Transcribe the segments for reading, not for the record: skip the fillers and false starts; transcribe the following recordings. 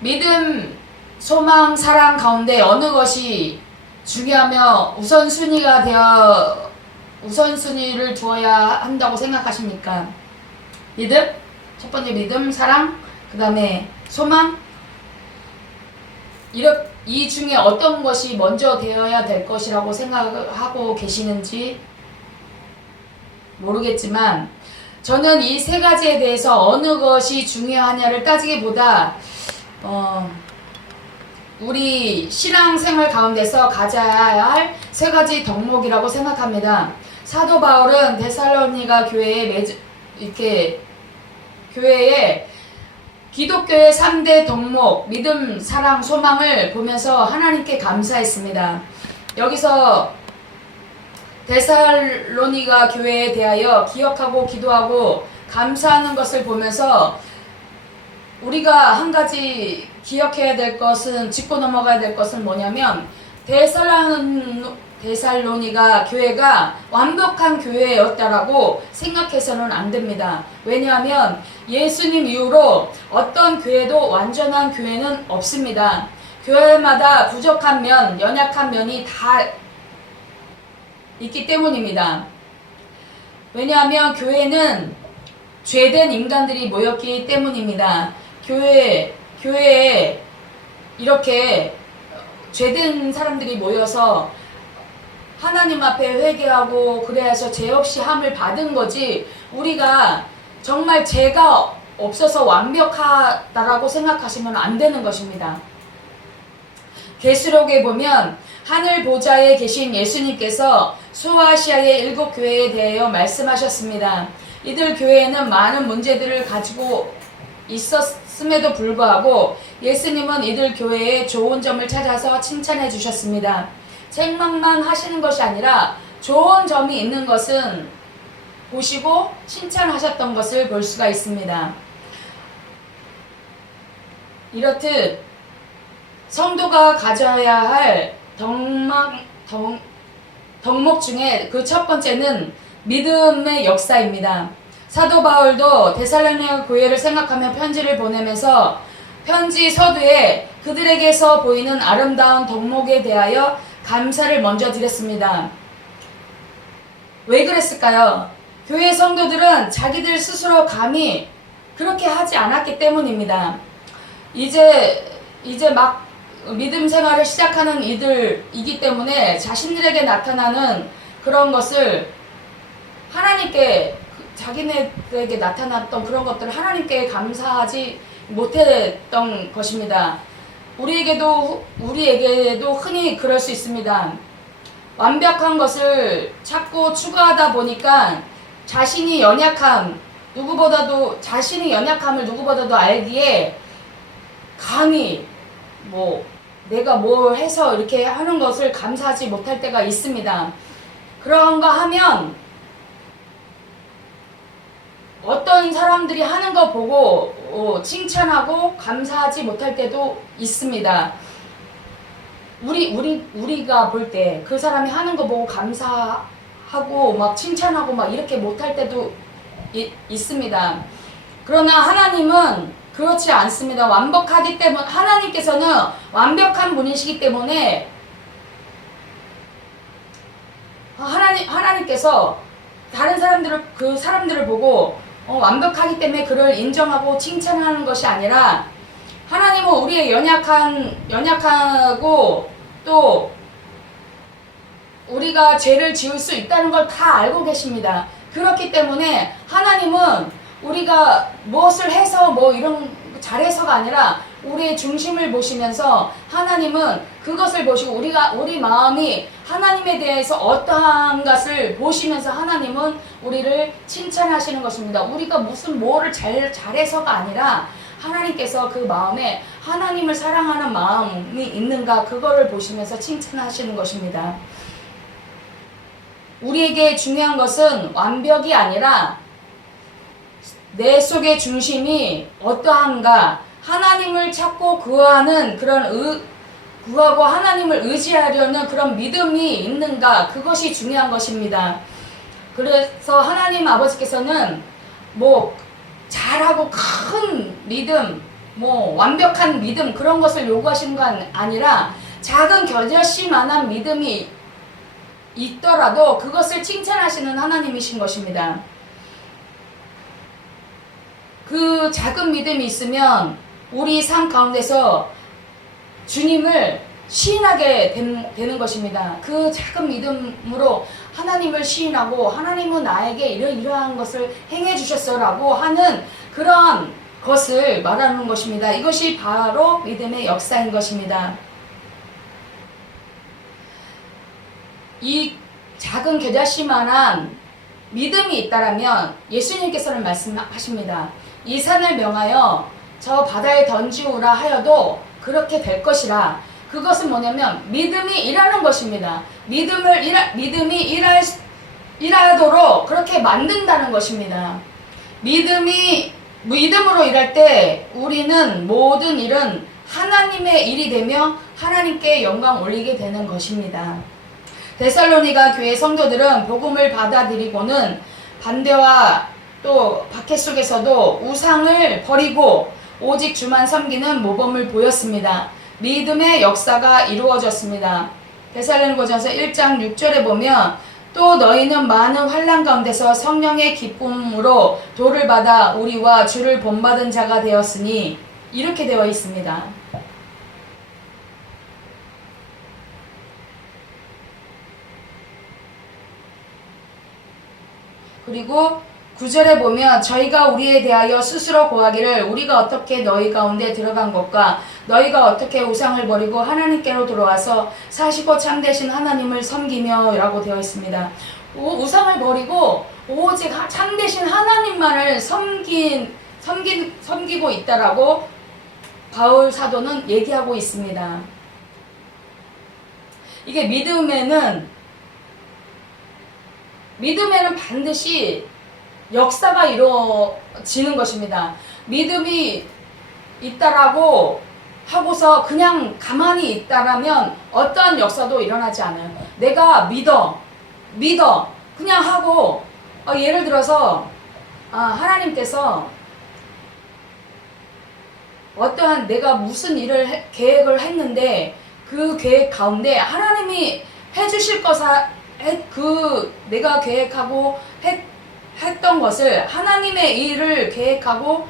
믿음, 소망, 사랑 가운데 어느 것이 중요하며 우선순위를 두어야 한다고 생각하십니까? 믿음? 첫 번째 믿음, 사랑, 그 다음에 소망? 이 중에 어떤 것이 먼저 되어야 될 것이라고 생각하고 계시는지 모르겠지만, 저는 이 세 가지에 대해서 어느 것이 중요하냐를 따지기보다 우리 신앙생활 가운데서 가져야 할 세 가지 덕목이라고 생각합니다. 사도 바울은 데살로니가 교회에 기독교의 3대 덕목, 믿음, 사랑, 소망을 보면서 하나님께 감사했습니다. 여기서 데살로니가 교회에 대하여 기억하고 기도하고 감사하는 것을 보면서 우리가 한 가지 기억해야 될 것은, 짚고 넘어가야 될 것은 뭐냐면, 데살로니가 교회가 완벽한 교회였다라고 생각해서는 안 됩니다. 왜냐하면 예수님 이후로 어떤 교회도 완전한 교회는 없습니다. 교회마다 부족한 면, 연약한 면이 다 있기 때문입니다. 왜냐하면 교회는 죄된 인간들이 모였기 때문입니다. 교회에 이렇게 죄된 사람들이 모여서 하나님 앞에 회개하고 그래서 죄 없이 함을 받은 거지, 우리가 정말 죄가 없어서 완벽하다라고 생각하시면 안 되는 것입니다. 계시록에 보면 하늘 보좌에 계신 예수님께서 소아시아의 7교회에 대하여 말씀하셨습니다. 이들 교회에는 많은 문제들을 가지고 있었음에도 불구하고 예수님은 이들 교회의 좋은 점을 찾아서 칭찬해 주셨습니다. 책망만 하시는 것이 아니라 좋은 점이 있는 것은 보시고 칭찬하셨던 것을 볼 수가 있습니다. 이렇듯 성도가 가져야 할 덕목 중에 그 첫 번째는 믿음의 역사입니다. 사도 바울도 데살로니가 교회를 생각하며 편지를 보내면서 편지 서두에 그들에게서 보이는 아름다운 덕목에 대하여 감사를 먼저 드렸습니다. 왜 그랬을까요? 교회 성도들은 자기들 스스로 감히 그렇게 하지 않았기 때문입니다. 이제 막 믿음 생활을 시작하는 이들이기 때문에 자신들에게 나타나는 그런 것을 하나님께, 자기네들에게 나타났던 그런 것들을 하나님께 감사하지 못했던 것입니다. 우리에게도 흔히 그럴 수 있습니다. 완벽한 것을 찾고 추구하다 보니까 자신이 연약함을 누구보다도 알기에 감히 내가 뭘 해서 이렇게 하는 것을 감사하지 못할 때가 있습니다. 그런가 하면 어떤 사람들이 하는 거 보고 칭찬하고 감사하지 못할 때도 있습니다. 우리가 볼 때 그 사람이 하는 거 보고 감사하고 막 칭찬하고 막 이렇게 못할 때도 있습니다. 그러나 하나님은 그렇지 않습니다. 완벽하기 때문에, 하나님께서는 완벽한 분이시기 때문에 하나님께서 다른 그 사람들을 보고 완벽하기 때문에 그를 인정하고 칭찬하는 것이 아니라, 하나님은 우리의 연약하고 또 우리가 죄를 지을 수 있다는 걸 다 알고 계십니다. 그렇기 때문에 하나님은 우리가 무엇을 해서 이런 잘해서가 아니라 우리의 중심을 보시면서 하나님은 그것을 보시고 우리 마음이 하나님에 대해서 어떠한 것을 보시면서 하나님은 우리를 칭찬하시는 것입니다. 우리가 뭐를 잘해서가 아니라 하나님께서 그 마음에 하나님을 사랑하는 마음이 있는가, 그거를 보시면서 칭찬하시는 것입니다. 우리에게 중요한 것은 완벽이 아니라 내 속의 중심이 어떠한가, 하나님을 찾고 구하고 하나님을 의지하려는 그런 믿음이 있는가, 그것이 중요한 것입니다. 그래서 하나님 아버지께서는 잘하고 큰 믿음, 뭐 완벽한 믿음 그런 것을 요구하시는 건 아니라 작은 겨자씨만한 믿음이 있더라도 그것을 칭찬하시는 하나님이신 것입니다. 그 작은 믿음이 있으면 우리 삶 가운데서 주님을 시인하게 되는 것입니다. 그 작은 믿음으로 하나님을 시인하고 하나님은 나에게 이러이러한 것을 행해 주셨어라고 하는 그런 것을 말하는 것입니다. 이것이 바로 믿음의 역사인 것입니다. 이 작은 겨자씨만한 믿음이 있다라면 예수님께서는 말씀하십니다. 이 산을 명하여 저 바다에 던지우라 하여도 그렇게 될 것이라. 그것은 뭐냐면 믿음이 일하는 것입니다. 믿음이 일하도록 그렇게 만든다는 것입니다. 믿음으로 일할 때 우리는 모든 일은 하나님의 일이 되며 하나님께 영광 올리게 되는 것입니다. 데살로니가 교회 성도들은 복음을 받아들이고는 반대와 또 박해 속에서도 우상을 버리고 오직 주만 섬기는 모범을 보였습니다. 믿음의 역사가 이루어졌습니다. 데살로니가전서 1장 6절에 보면 또 너희는 많은 환난 가운데서 성령의 기쁨으로 도를 받아 우리와 주를 본받은 자가 되었으니 이렇게 되어 있습니다. 그리고 9절에 보면 저희가 우리에 대하여 스스로 고하기를 우리가 어떻게 너희 가운데 들어간 것과 너희가 어떻게 우상을 버리고 하나님께로 돌아와서 사시고 참되신 하나님을 섬기며 라고 되어 있습니다. 우상을 버리고 오직 참되신 하나님만을 섬기고 있다라고 바울 사도는 얘기하고 있습니다. 이게 믿음에는 반드시 역사가 이루어지는 것입니다. 믿음이 있다라고 하고서 그냥 가만히 있다라면 어떠한 역사도 일어나지 않아요. 내가 믿어 그냥 하고 예를 들어서 하나님께서 어떠한 내가 무슨 일을 계획을 했는데 그 계획 가운데 하나님이 해주실 내가 계획하고 했던 것을 하나님의 일을 계획하고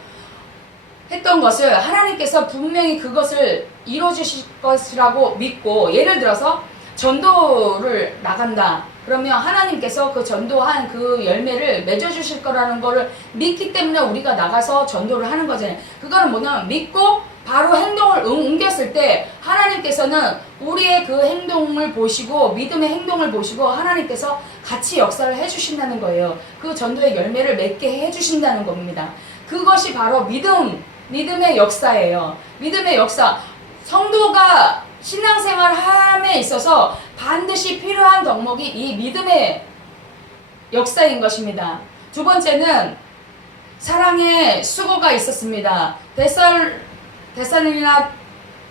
했던 것을 하나님께서 분명히 그것을 이루어주실 것이라고 믿고 예를 들어서 전도를 나간다. 그러면 하나님께서 그 전도한 그 열매를 맺어주실 거라는 거를 믿기 때문에 우리가 나가서 전도를 하는 거잖아요. 그거는 뭐냐면 믿고 바로 행동을 옮겼을 때 하나님께서는 우리의 그 행동을 보시고 믿음의 행동을 보시고 하나님께서 같이 역사를 해주신다는 거예요. 그 전도의 열매를 맺게 해주신다는 겁니다. 그것이 바로 믿음의 역사예요. 믿음의 역사. 성도가 신앙생활 함에 있어서 반드시 필요한 덕목이 이 믿음의 역사인 것입니다. 두 번째는 사랑의 수고가 있었습니다.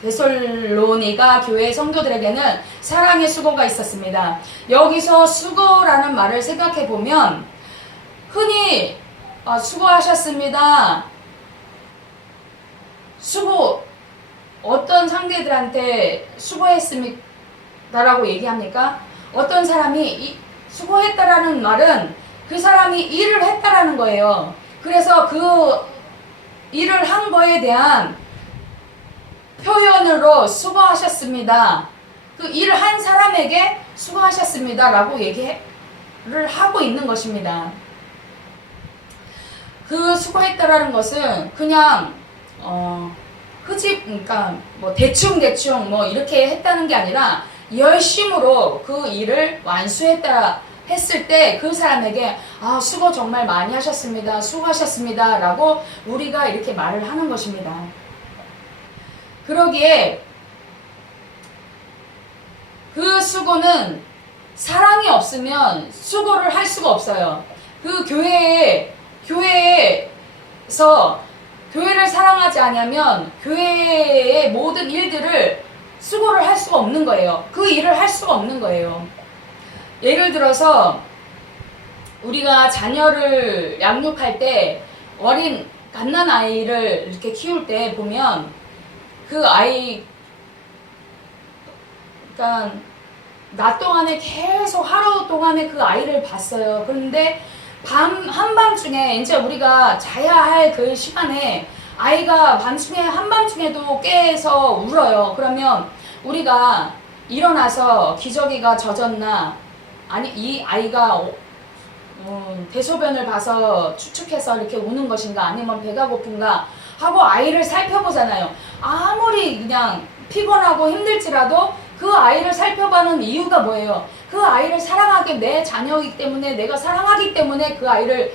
데살로니가 교회 성도들에게는 사랑의 수고가 있었습니다. 여기서 수고라는 말을 생각해 보면 흔히 수고하셨습니다. 어떤 상대들한테 수고했습니다 라고 얘기합니까? 어떤 사람이 수고했다라는 말은 그 사람이 일을 했다라는 거예요. 그래서 그 일을 한 거에 대한 표현으로 수고하셨습니다. 그 일을 한 사람에게 수고하셨습니다 라고 얘기를 하고 있는 것입니다. 그 수고했다라는 것은 그냥 그러니까 뭐 대충 뭐 이렇게 했다는 게 아니라 열심으로 그 일을 완수했다 했을 때 그 사람에게 수고 정말 많이 하셨습니다. 수고하셨습니다 라고 우리가 이렇게 말을 하는 것입니다. 그러기에 그 수고는 사랑이 없으면 수고를 할 수가 없어요. 그 교회에서 교회를 사랑하지 않으면 교회의 모든 일들을 수고를 할 수가 없는 거예요. 그 일을 할 수가 없는 거예요. 예를 들어서 우리가 자녀를 양육할 때 갓난 아이를 이렇게 키울 때 보면 그 아이, 그러니까 낮 동안에 계속 하루 동안에 그 아이를 봤어요. 그런데 한밤중에 이제 우리가 자야 할 그 시간에 아이가 밤중에 한밤중에도 깨서 울어요. 그러면 우리가 일어나서 기저귀가 젖었나, 아니 이 아이가 대소변을 봐서 추측해서 이렇게 우는 것인가, 아니면 배가 고픈가 하고 아이를 살펴보잖아요. 아무리 그냥 피곤하고 힘들지라도 그 아이를 살펴보는 이유가 뭐예요? 그 아이를 사랑하게, 내 자녀이기 때문에, 내가 사랑하기 때문에 그 아이를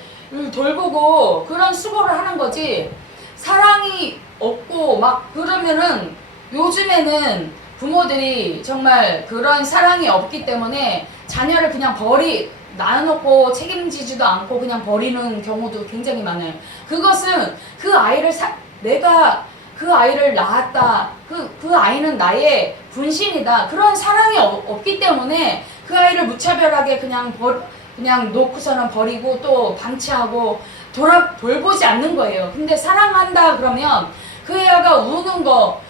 돌보고 그런 수고를 하는 거지. 사랑이 없고 막 그러면은, 요즘에는 부모들이 정말 그런 사랑이 없기 때문에 자녀를 그냥 놔놓고 책임지지도 않고 그냥 버리는 경우도 굉장히 많아요. 그것은 그 아이를 내가 그 아이를 낳았다, 그 아이는 나의 분신이다, 그런 사랑이 없기 때문에 그 아이를 무차별하게 그냥 놓고서는 버리고 또 방치하고 돌보지 않는 거예요. 근데 사랑한다 그러면 그 애가 우는 거,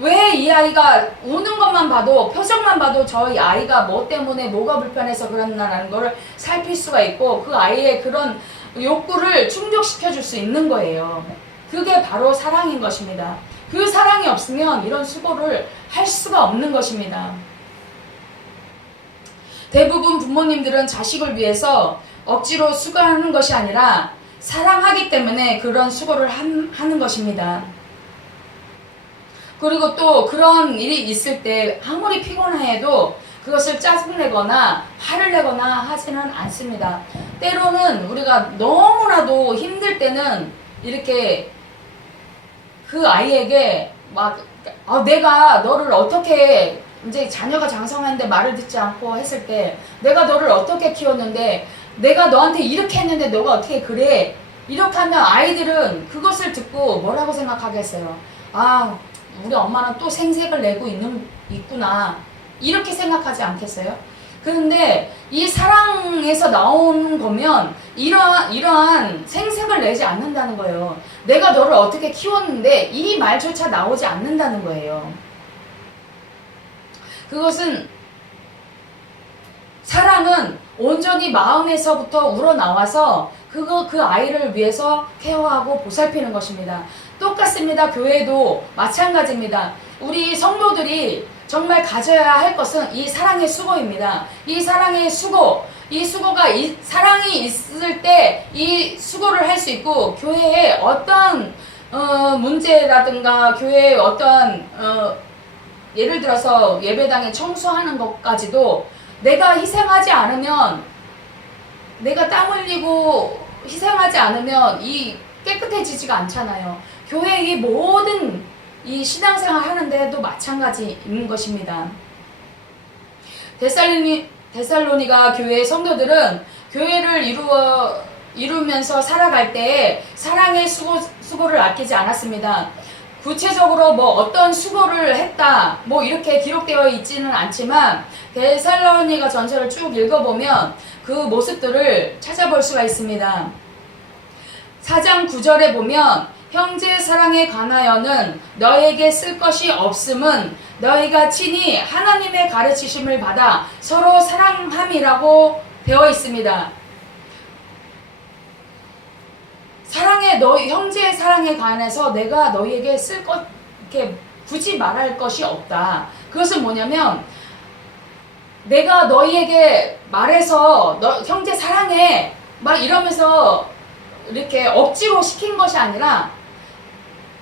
왜 이 아이가 우는 것만 봐도, 표정만 봐도 저희 아이가 뭐 때문에 뭐가 불편해서 그랬나라는 거를 살필 수가 있고, 그 아이의 그런 욕구를 충족시켜 줄 수 있는 거예요. 그게 바로 사랑인 것입니다. 그 사랑이 없으면 이런 수고를 할 수가 없는 것입니다. 대부분 부모님들은 자식을 위해서 억지로 수고하는 것이 아니라 사랑하기 때문에 그런 수고를 하는 것입니다. 그리고 또 그런 일이 있을 때 아무리 피곤해도 그것을 짜증내거나 화를 내거나 하지는 않습니다. 때로는 우리가 너무나도 힘들 때는 이렇게 그 아이에게 막 내가 너를 어떻게, 이제 자녀가 장성하는데 말을 듣지 않고 했을 때 내가 너를 어떻게 키웠는데, 내가 너한테 이렇게 했는데 너가 어떻게 그래, 이렇게 하면 아이들은 그것을 듣고 뭐라고 생각하겠어요? 우리 엄마는 또 생색을 내고 있구나, 이렇게 생각하지 않겠어요? 그런데 이 사랑에서 나오는 거면 이러한 생색을 내지 않는다는 거예요. 내가 너를 어떻게 키웠는데 이 말조차 나오지 않는다는 거예요. 그것은, 사랑은 온전히 마음에서부터 우러나와서 그 아이를 위해서 케어하고 보살피는 것입니다. 똑같습니다. 교회도 마찬가지입니다. 우리 성도들이 정말 가져야 할 것은 이 사랑의 수고입니다. 이 사랑의 수고, 이 수고가, 이 사랑이 있을 때 이 수고를 할 수 있고, 교회에 어떤 문제라든가 교회에 어떤 예를 들어서 예배당에 청소하는 것까지도 내가 희생하지 않으면, 내가 땀 흘리고 희생하지 않으면 이 깨끗해지지가 않잖아요. 교회의 모든 이 신앙생활 하는데도 마찬가지인 것입니다. 데살로니가 교회의 성도들은 교회를 이루면서 살아갈 때 사랑의 수고를 아끼지 않았습니다. 구체적으로 뭐 어떤 수고를 했다, 뭐 이렇게 기록되어 있지는 않지만 데살로니가 전서를 쭉 읽어보면 그 모습들을 찾아볼 수가 있습니다. 4장 9절에 보면, 형제 사랑에 관하여는 너에게 쓸 것이 없음은 너희가 친히 하나님의 가르치심을 받아 서로 사랑함이라고 되어 있습니다. 형제의 사랑에 관해서 내가 너희에게 이렇게 굳이 말할 것이 없다. 그것은 뭐냐면, 내가 너희에게 말해서 형제 사랑해 막 이러면서 이렇게 억지로 시킨 것이 아니라,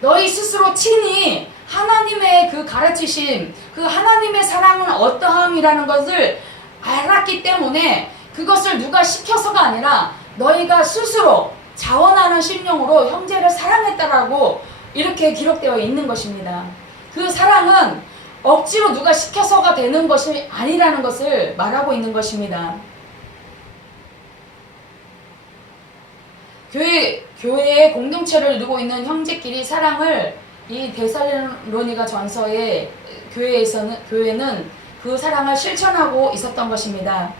너희 스스로 친히 하나님의 그 가르치심, 그 하나님의 사랑은 어떠함이라는 것을 알았기 때문에 그것을 누가 시켜서가 아니라 너희가 스스로 자원하는 심령으로 형제를 사랑했다라고 이렇게 기록되어 있는 것입니다. 그 사랑은 억지로 누가 시켜서가 되는 것이 아니라는 것을 말하고 있는 것입니다. 교회의 공동체를 이루고 있는 형제끼리 사랑을, 이 데살로니가 전서의 교회는 그 사랑을 실천하고 있었던 것입니다.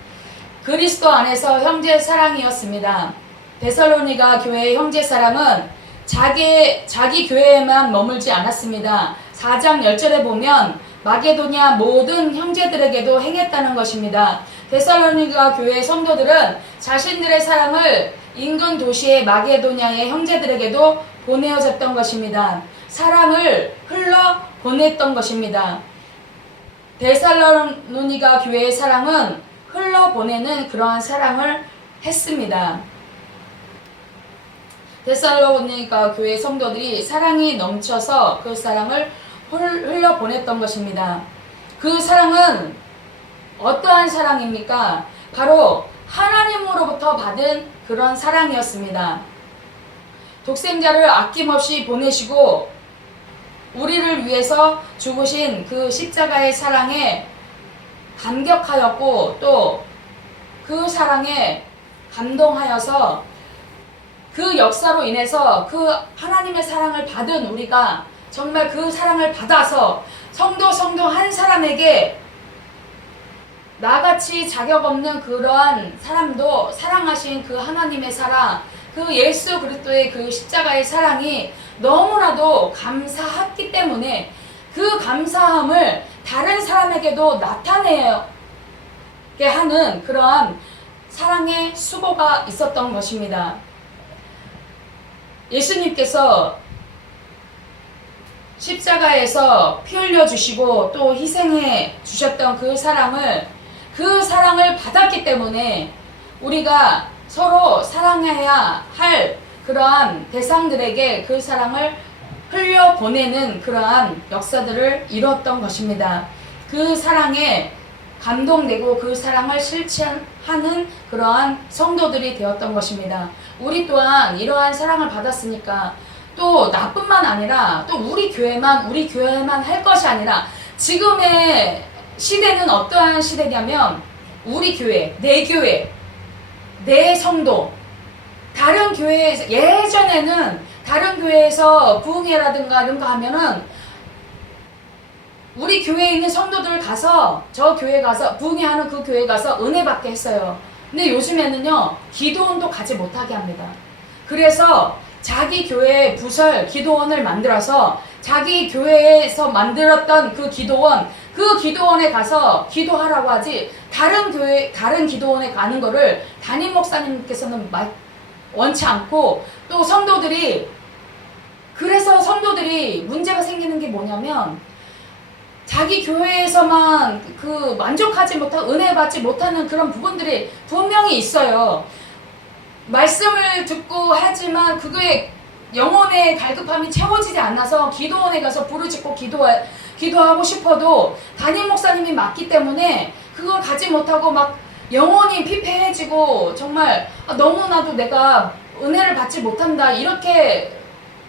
그리스도 안에서 형제 사랑이었습니다. 데살로니가 교회의 형제 사랑은 자기 교회에만 머물지 않았습니다. 4장 10절에 보면 마게도냐 모든 형제들에게도 행했다는 것입니다. 데살로니가 교회 성도들은 자신들의 사랑을 인근 도시의 마게도냐의 형제들에게도 보내어졌던 것입니다. 사랑을 흘러 보냈던 것입니다. 데살로니가 교회의 사랑은 흘러 보내는 그러한 사랑을 했습니다. 데살로니가 교회 성도들이 사랑이 넘쳐서 그 사랑을 흘러 보냈던 것입니다. 그 사랑은 어떠한 사랑입니까? 바로 하나님으로부터 받은 그런 사랑이었습니다. 독생자를 아낌없이 보내시고 우리를 위해서 죽으신 그 십자가의 사랑에 감격하였고 또 그 사랑에 감동하여서 그 역사로 인해서 그 하나님의 사랑을 받은 우리가 정말 그 사랑을 받아서 성도 한 사람에게 나같이 자격 없는 그러한 사람도 사랑하신 그 하나님의 사랑, 그 예수 그리스도의 그 십자가의 사랑이 너무나도 감사했기 때문에 그 감사함을 다른 사람에게도 나타내게 하는 그러한 사랑의 수고가 있었던 것입니다. 예수님께서 십자가에서 피 흘려 주시고 또 희생해 주셨던 그 사랑을 받았기 때문에 우리가 서로 사랑해야 할 그러한 대상들에게 그 사랑을 흘려 보내는 그러한 역사들을 이뤘던 것입니다. 그 사랑에 감동되고 그 사랑을 실천하는 그러한 성도들이 되었던 것입니다. 우리 또한 이러한 사랑을 받았으니까 또 나뿐만 아니라 또 우리 교회만 할 것이 아니라 지금의 시대는 어떠한 시대냐면 우리 교회, 내 성도, 다른 교회에서 예전에는 다른 교회에서 부흥회라든가 이런 거 하면은 우리 교회에 있는 성도들 가서 저 교회 가서 부흥회하는 그 교회 가서 은혜 받게 했어요. 근데 요즘에는요 기도원도 가지 못하게 합니다. 그래서 자기 교회 부설 기도원을 만들어서 자기 교회에서 만들었던 그 기도원에 가서 기도하라고 하지 다른 기도원에 가는 거를 담임 목사님께서는 원치 않고 또 그래서 성도들이 문제가 생기는 게 뭐냐면 자기 교회에서만 그 만족하지 못하고 은혜 받지 못하는 그런 부분들이 분명히 있어요. 말씀을 듣고 하지만 그게 영혼의 갈급함이 채워지지 않아서 기도원에 가서 부르짖고 기도하고 싶어도 담임 목사님이 맞기 때문에 그걸 가지 못하고 막 영혼이 피폐해지고 정말 너무나도 내가 은혜를 받지 못한다 이렇게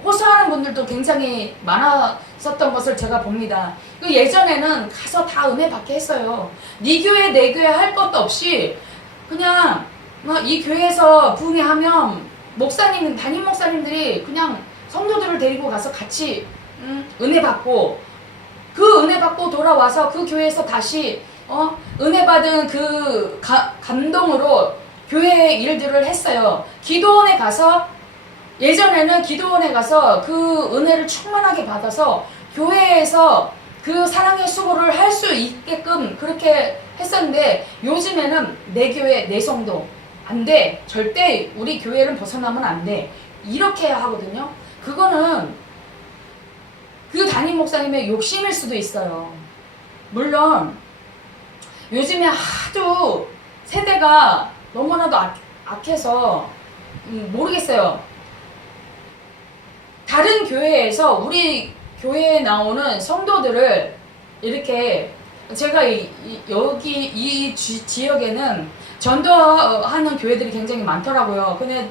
호소하는 분들도 굉장히 많았었던 것을 제가 봅니다. 예전에는 가서 다 은혜 받게 했어요. 네 교회 내 교회 할 것도 없이 그냥 이 교회에서 부흥회하면 담임 목사님들이 그냥 성도들을 데리고 가서 같이 은혜 받고 그 은혜 받고 돌아와서 그 교회에서 다시 은혜 받은 그 감동으로 교회의 일들을 했어요. 예전에는 기도원에 가서 그 은혜를 충만하게 받아서 교회에서 그 사랑의 수고를 할 수 있게끔 그렇게 했었는데 요즘에는 내 교회 내 성도 안 돼. 절대 우리 교회를 벗어나면 안 돼. 이렇게 하거든요. 그거는 그 담임 목사님의 욕심일 수도 있어요. 물론 요즘에 하도 세대가 너무나도 악해서 모르겠어요. 다른 교회에서 우리 교회에 나오는 성도들을 이렇게 제가 여기 이 지역에는 전도하는 교회들이 굉장히 많더라고요. 근데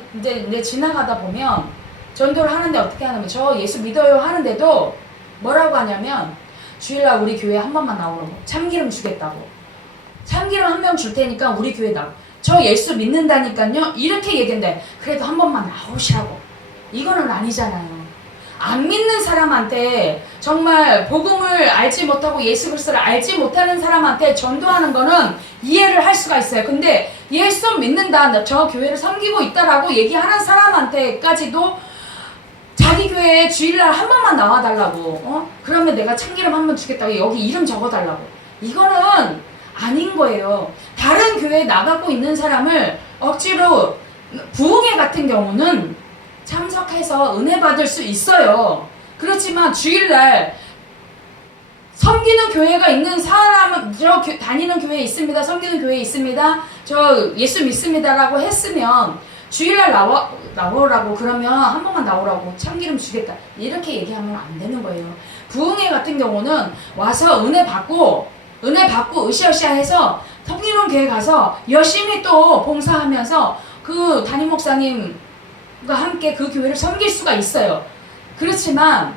이제 지나가다 보면 전도를 하는데 어떻게 하냐면 저 예수 믿어요 하는데도 뭐라고 하냐면 주일날 우리 교회 한 번만 나오라고 참기름 주겠다고 참기름 한 명 줄 테니까 우리 교회 나오 저 예수 믿는다니까요 이렇게 얘기했는데 그래도 한 번만 나오시라고 이거는 아니잖아요. 안 믿는 사람한테 정말 복음을 알지 못하고 예수 그리스도를 알지 못하는 사람한테 전도하는 거는 이해를 할 수가 있어요. 근데 예수 믿는다 저 교회를 섬기고 있다라고 얘기하는 사람한테까지도 자기 교회에 주일날 한 번만 나와달라고, 그러면 내가 참기름 한 번 주겠다고 여기 이름 적어달라고. 이거는 아닌 거예요. 다른 교회에 나가고 있는 사람을 억지로, 부흥회 같은 경우는 참석해서 은혜 받을 수 있어요. 그렇지만 주일날 섬기는 교회가 있는 사람은, 저 다니는 교회 있습니다, 섬기는 교회 있습니다, 저 예수 믿습니다라고 했으면 주일날 나오라고, 그러면 한 번만 나오라고 참기름 주겠다 이렇게 얘기하면 안 되는 거예요. 부흥회 같은 경우는 와서 은혜 받고 으쌰으쌰해서 섬기는 교회 가서 열심히 또 봉사하면서 그 담임 목사님과 함께 그 교회를 섬길 수가 있어요. 그렇지만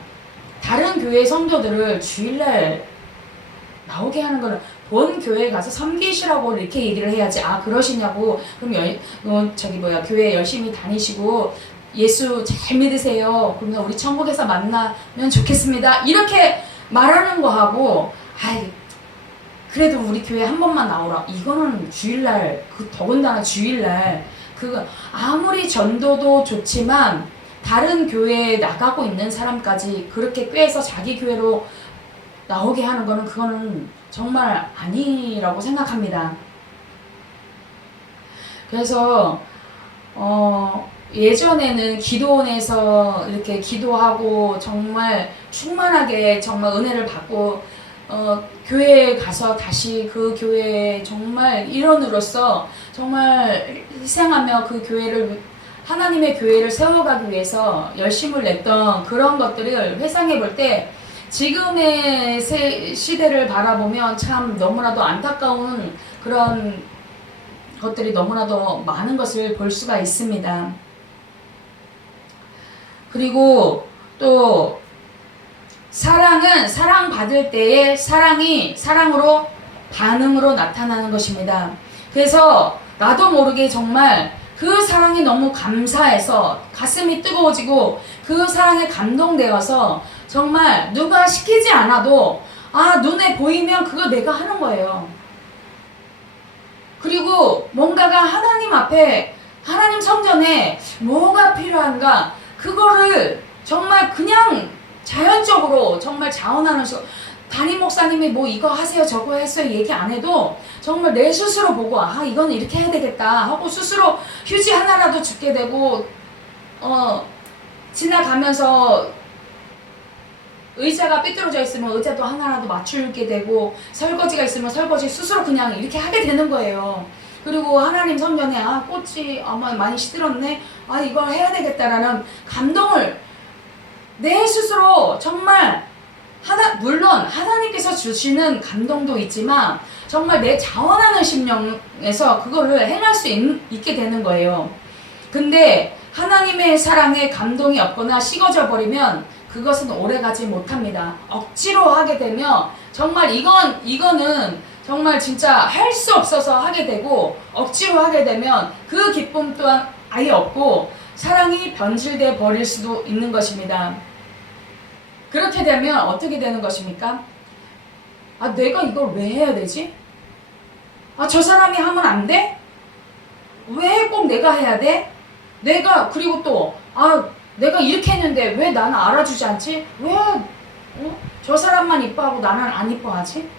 다른 교회 성도들을 주일날 나오게 하는 거는 본 교회에 가서 섬기시라고 이렇게 얘기를 해야지. 아, 그러시냐고. 그럼 교회 열심히 다니시고 예수 잘 믿으세요. 그러면 우리 천국에서 만나면 좋겠습니다. 이렇게 말하는 거하고, 아이, 그래도 우리 교회 한 번만 나오라. 이거는 주일날, 더군다나 주일날, 아무리 전도도 좋지만 다른 교회에 나가고 있는 사람까지 그렇게 꾀해서 자기 교회로 나오게 하는 거는, 그거는 정말 아니라고 생각합니다. 그래서 예전에는 기도원에서 이렇게 기도하고 정말 충만하게 정말 은혜를 받고 교회에 가서 다시 그 교회에 정말 일원으로서 정말 희생하며 그 교회를, 하나님의 교회를 세워가기 위해서 열심을 냈던 그런 것들을 회상해 볼 때 지금의 시대를 바라보면 참 너무나도 안타까운 그런 것들이 너무나도 많은 것을 볼 수가 있습니다. 그리고 또 사랑은 사랑받을 때의 사랑이 사랑으로 반응으로 나타나는 것입니다. 그래서 나도 모르게 정말 그 사랑이 너무 감사해서 가슴이 뜨거워지고 그 사랑에 감동되어서 정말 누가 시키지 않아도 눈에 보이면 그거 내가 하는 거예요. 그리고 뭔가가 하나님 앞에, 하나님 성전에 뭐가 필요한가, 그거를 정말 그냥 자연적으로 정말 자원하는 담임 목사님이 뭐 이거 하세요 저거 했어요 얘기 안 해도 정말 내 스스로 보고 이건 이렇게 해야 되겠다 하고 스스로 휴지 하나라도 줍게 되고, 지나가면서 의자가 삐뚤어져 있으면 의자도 하나라도 맞추게 되고, 설거지가 있으면 설거지 스스로 그냥 이렇게 하게 되는 거예요. 그리고 하나님 성전에 꽃이 많이 시들었네, 이걸 해야 되겠다라는 감동을 내 스스로 정말 물론 하나님께서 주시는 감동도 있지만 정말 내 자원하는 심령에서 그거를 행할 수 있게 되는 거예요. 근데 하나님의 사랑에 감동이 없거나 식어져 버리면 그것은 오래가지 못합니다. 억지로 하게 되면 정말 이거는 정말 진짜 할 수 없어서 하게 되고, 억지로 하게 되면 그 기쁨 또한 아예 없고 사랑이 변질돼 버릴 수도 있는 것입니다. 그렇게 되면 어떻게 되는 것입니까? 내가 이걸 왜 해야 되지? 저 사람이 하면 안 돼? 왜 꼭 내가 해야 돼? 그리고 또 내가 이렇게 했는데 왜 나는 알아주지 않지? 왜 저 사람만 이뻐하고 나는 안 이뻐하지?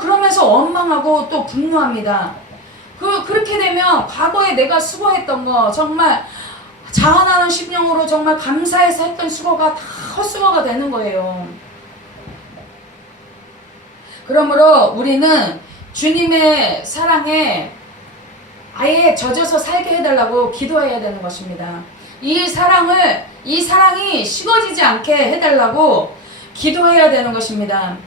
그러면서 원망하고 또 분노합니다. 그렇게 되면 과거에 내가 수고했던 거, 정말 자원하는 심령으로 정말 감사해서 했던 수고가 다 헛수고가 되는 거예요. 그러므로 우리는 주님의 사랑에 아예 젖어서 살게 해달라고 기도해야 되는 것입니다. 이 사랑이 식어지지 않게 해달라고 기도해야 되는 것입니다.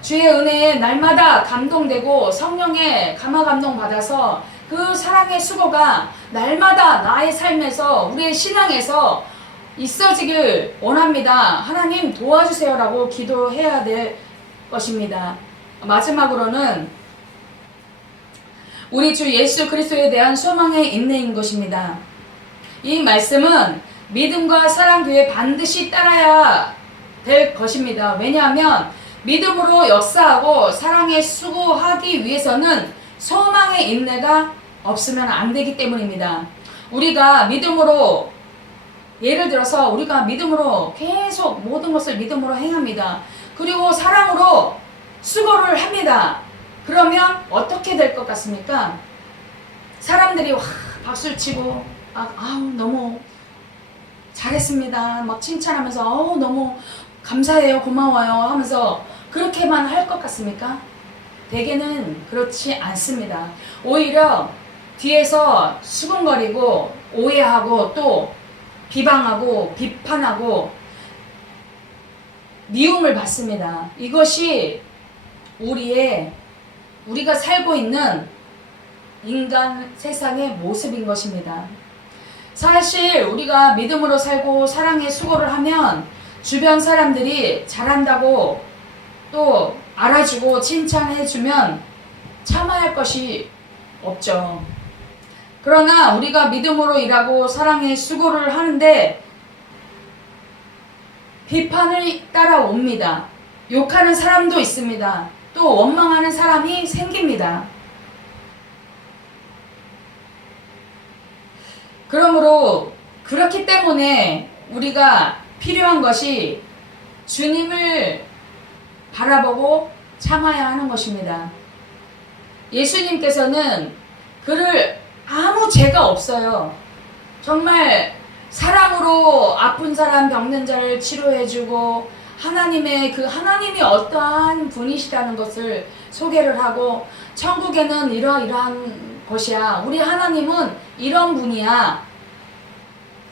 주의 은혜에 날마다 감동되고 성령의 감화 감동 받아서 그 사랑의 수고가 날마다 나의 삶에서, 우리의 신앙에서 있어지길 원합니다. 하나님 도와주세요라고 기도해야 될 것입니다. 마지막으로는 우리 주 예수 그리스도에 대한 소망의 인내인 것입니다. 이 말씀은 믿음과 사랑 뒤에 반드시 따라야 될 것입니다. 왜냐하면 믿음으로 역사하고 사랑에 수고하기 위해서는 소망의 인내가 없으면 안 되기 때문입니다. 우리가 믿음으로 예를 들어서 우리가 믿음으로 계속 모든 것을 믿음으로 행합니다. 그리고 사랑으로 수고를 합니다. 그러면 어떻게 될 것 같습니까? 사람들이 와 박수를 치고 아우 너무 잘했습니다. 막 칭찬하면서 아우 너무 감사해요, 고마워요 하면서 그렇게만 할 것 같습니까? 대개는 그렇지 않습니다. 오히려 뒤에서 수근거리고 오해하고 또 비방하고 비판하고 미움을 받습니다. 이것이 우리가 살고 있는 인간 세상의 모습인 것입니다. 사실 우리가 믿음으로 살고 사랑의 수고를 하면 주변 사람들이 잘한다고 또 알아주고 칭찬해주면 참아야 할 것이 없죠. 그러나 우리가 믿음으로 일하고 사랑의 수고를 하는데 비판을 따라옵니다. 욕하는 사람도 있습니다. 또 원망하는 사람이 생깁니다. 그러므로 그렇기 때문에 우리가 필요한 것이 주님을 바라보고 참아야 하는 것입니다. 예수님께서는 그를 아무 죄가 없어요. 정말 사랑으로 아픈 사람 병든 자를 치료해주고 하나님이 어떠한 분이시라는 것을 소개를 하고 천국에는 이러이러한 것이야. 우리 하나님은 이런 분이야.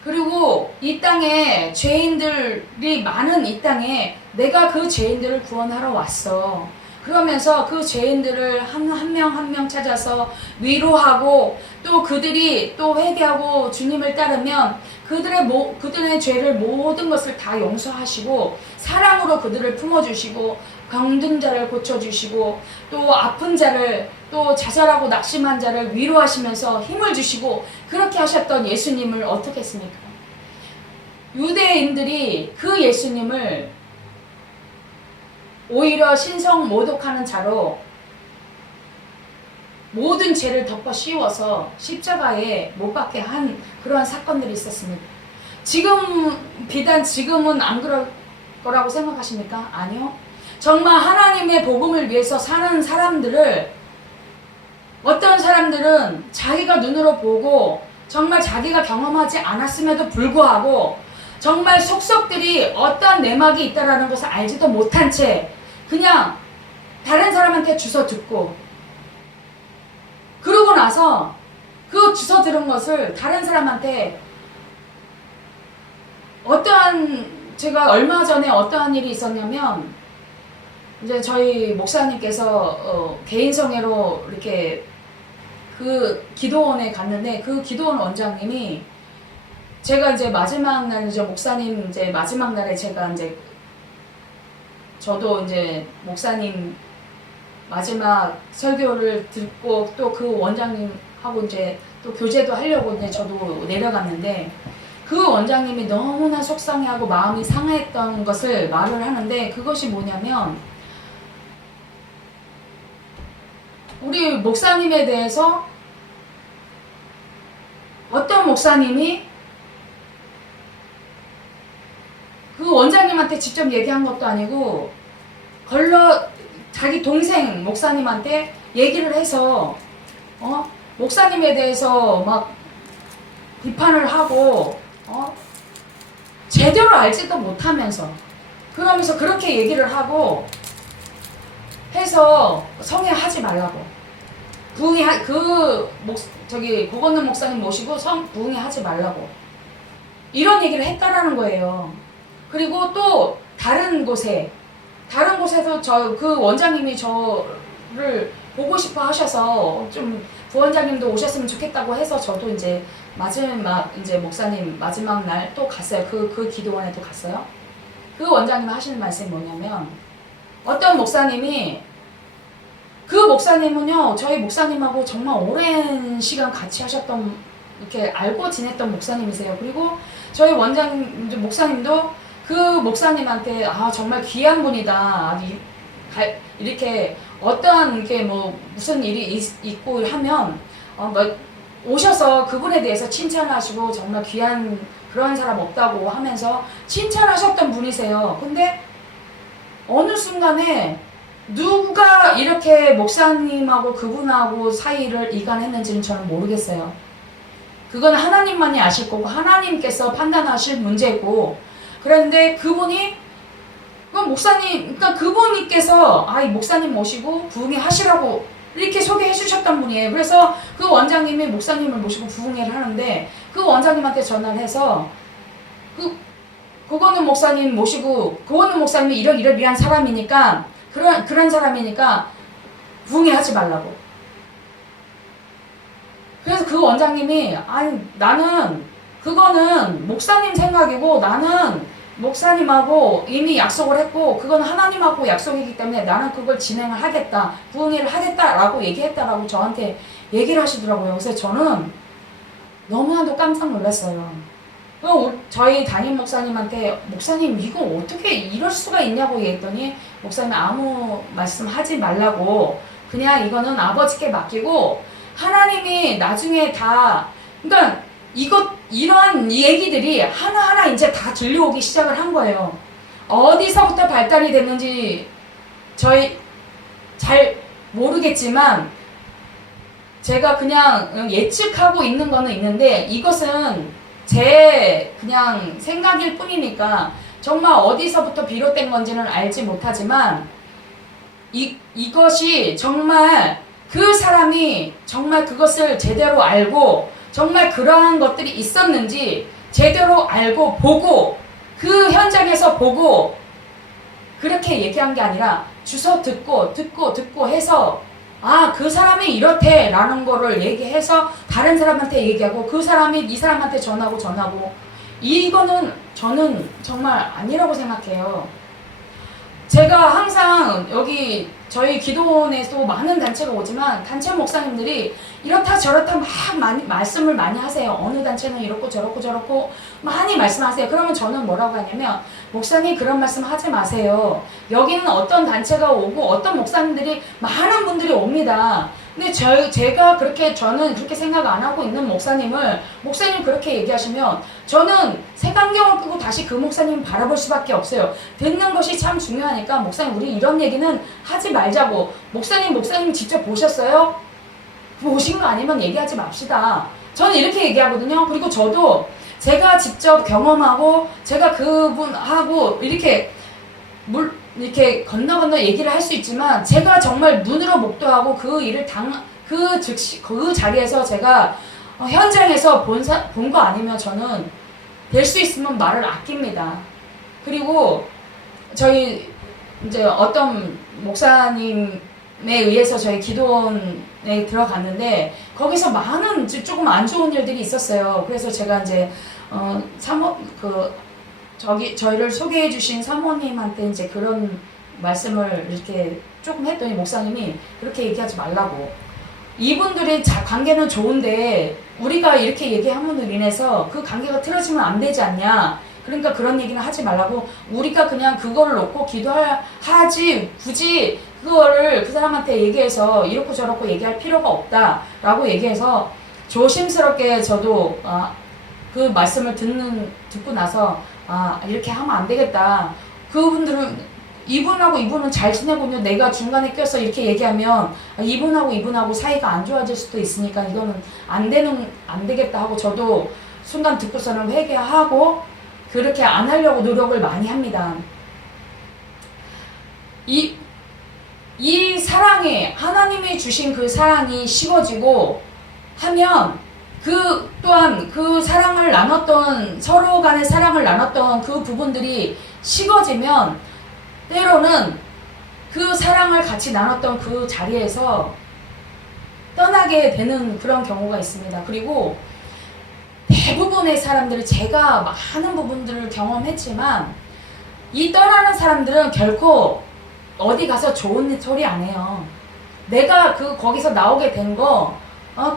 그리고 이 땅에 죄인들이 많은 이 땅에 내가 그 죄인들을 구원하러 왔어. 그러면서 그 죄인들을 한 명 한 명 찾아서 위로하고 또 그들이 또 회개하고 주님을 따르면 그들의 죄를 모든 것을 다 용서하시고 사랑으로 그들을 품어주시고 병든 자를 고쳐주시고 또 아픈 자를 또 좌절하고 낙심한 자를 위로하시면서 힘을 주시고 그렇게 하셨던 예수님을 어떻게 했습니까? 유대인들이 그 예수님을 오히려 신성 모독하는 자로 모든 죄를 덮어 씌워서 십자가에 못 박게 한 그러한 사건들이 있었습니다. 비단 지금은 안 그럴 거라고 생각하십니까? 아니요. 정말 하나님의 복음을 위해서 사는 사람들을 어떤 사람들은 자기가 눈으로 보고 정말 자기가 경험하지 않았음에도 불구하고 정말 속속들이 어떤 내막이 있다라는 것을 알지도 못한 채 그냥 다른 사람한테 주워 듣고 그러고 나서 그 주워 들은 것을 다른 사람한테 제가 얼마 전에 어떠한 일이 있었냐면 이제 저희 목사님께서 개인 성회로 이렇게 그 기도원에 갔는데 그 기도원 원장님이 제가 이제 마지막 날이죠. 목사님 이제 마지막 날에 저도 이제 목사님 마지막 설교를 듣고 또 그 원장님하고 이제 또 교제도 하려고 이제 저도 내려갔는데 그 원장님이 너무나 속상해하고 마음이 상했던 것을 말을 하는데 그것이 뭐냐면 우리 목사님에 대해서 어떤 목사님이 그 원장님한테 직접 얘기한 것도 아니고 자기 동생 목사님한테 얘기를 해서 목사님에 대해서 막 비판을 하고 제대로 알지도 못하면서 그러면서 그렇게 얘기를 하고 해서 성회하지 말라고 고건능 목사님 모시고 부흥회하지 말라고 이런 얘기를 했다라는 거예요. 그리고 또 다른 곳에서 그 원장님이 저를 보고 싶어 하셔서 좀 부원장님도 오셨으면 좋겠다고 해서 저도 이제 목사님 마지막 날 또 갔어요. 그 기도원에 또 갔어요. 그 원장님이 하시는 말씀이 뭐냐면 어떤 목사님이 그 목사님은요 저희 목사님하고 정말 오랜 시간 같이 하셨던 이렇게 알고 지냈던 목사님이세요. 그리고 저희 목사님도 그 목사님한테 정말 귀한 분이다. 이렇게 어떠한 게 무슨 일이 있고 하면 오셔서 그분에 대해서 칭찬하시고 정말 귀한 그런 사람 없다고 하면서 칭찬하셨던 분이세요. 근데 어느 순간에 누가 이렇게 목사님하고 그분하고 사이를 이간했는지는 저는 모르겠어요. 그건 하나님만이 아실 거고 하나님께서 판단하실 문제고, 그런데 그분이 그건 목사님, 그러니까 그분께서 이 목사님 모시고 부흥회 하시라고 이렇게 소개해 주셨던 분이에요. 그래서 그 원장님이 목사님을 모시고 부흥회를 하는데 그 원장님한테 전화를 해서 그거는 목사님 모시고 그거는 목사님이 이런 사람이니까 그런 사람이니까 부흥회 하지 말라고. 그래서 그 원장님이 나는 그거는 목사님 생각이고 나는 목사님하고 이미 약속을 했고 그건 하나님하고 약속이기 때문에 나는 그걸 진행을 하겠다, 부흥회를 하겠다라고 얘기했다라고 저한테 얘기를 하시더라고요. 그래서 저는 너무나도 깜짝 놀랐어요. 저희 담임 목사님한테 목사님 이거 어떻게 이럴 수가 있냐고 얘기했더니 목사님 아무 말씀하지 말라고, 그냥 이거는 아버지께 맡기고 하나님이 나중에 다, 그러니까 이러한 얘기들이 하나하나 이제 다 들려오기 시작을 한 거예요. 어디서부터 발달이 됐는지 저희 잘 모르겠지만 제가 그냥 예측하고 있는 거는 있는데 이것은 제 그냥 생각일 뿐이니까 정말 어디서부터 비롯된 건지는 알지 못하지만 이것이 정말 그 사람이 정말 그것을 제대로 알고 정말 그러한 것들이 있었는지 제대로 알고 보고 그 현장에서 보고 그렇게 얘기한 게 아니라 주워 듣고 해서 그 사람이 이렇대 라는 거를 얘기해서 다른 사람한테 얘기하고 그 사람이 이 사람한테 전하고 이거는 저는 정말 아니라고 생각해요. 제가 항상 여기 저희 기도원에도 많은 단체가 오지만 단체 목사님들이 이렇다 저렇다 막 말씀을 많이 하세요. 어느 단체는 이렇고 저렇고 많이 말씀하세요. 그러면 저는 뭐라고 하냐면 목사님 그런 말씀 하지 마세요. 여기는 어떤 단체가 오고 어떤 목사님들이 많은 분들이 옵니다. 근데 제가 저는 그렇게 생각 안 하고 있는 목사님 그렇게 얘기하시면 저는 색안경을 끄고 다시 그 목사님 바라볼 수밖에 없어요. 듣는 것이 참 중요하니까 목사님 우리 이런 얘기는 하지 말자고. 목사님 직접 보셨어요? 보신 거 아니면 얘기하지 맙시다. 저는 이렇게 얘기하거든요. 그리고 저도 제가 직접 경험하고 제가 그분하고 이렇게 건너 얘기를 할 수 있지만 제가 정말 눈으로 목도하고 그 일을 그 자리에서 제가 현장에서 본 거 아니면 저는 될 수 있으면 말을 아낍니다. 그리고 저희 이제 어떤 목사님에 의해서 저희 기도원에 들어갔는데 거기서 많은 조금 안 좋은 일들이 있었어요. 그래서 제가 이제 저희를 소개해 주신 사모님한테 이제 그런 말씀을 이렇게 조금 했더니 목사님이 그렇게 얘기하지 말라고. 이분들의 관계는 좋은데 우리가 이렇게 얘기함으로 인해서 그 관계가 틀어지면 안 되지 않냐. 그러니까 그런 얘기는 하지 말라고. 우리가 그냥 그걸 놓고 기도하지 굳이 그거를 그 사람한테 얘기해서 이렇고 저렇고 얘기할 필요가 없다라고 얘기해서 조심스럽게 저도 그 말씀을 듣고 나서 이렇게 하면 안 되겠다. 이분은 잘 지내고 있는데 내가 중간에 껴서 이렇게 얘기하면 이분하고 사이가 안 좋아질 수도 있으니까 이거는 안 되겠다 하고 저도 순간 듣고서는 회개하고 그렇게 안 하려고 노력을 많이 합니다. 이 사랑이 하나님이 주신 그 사랑이 식어지고 하면 또한 그 사랑을 나눴던 서로 간의 사랑을 나눴던 그 부분들이 식어지면 때로는 그 사랑을 같이 나눴던 그 자리에서 떠나게 되는 그런 경우가 있습니다. 그리고 대부분의 사람들이 제가 많은 부분들을 경험했지만 이 떠나는 사람들은 결코 어디 가서 좋은 소리 안 해요. 내가 거기서 나오게 된 거,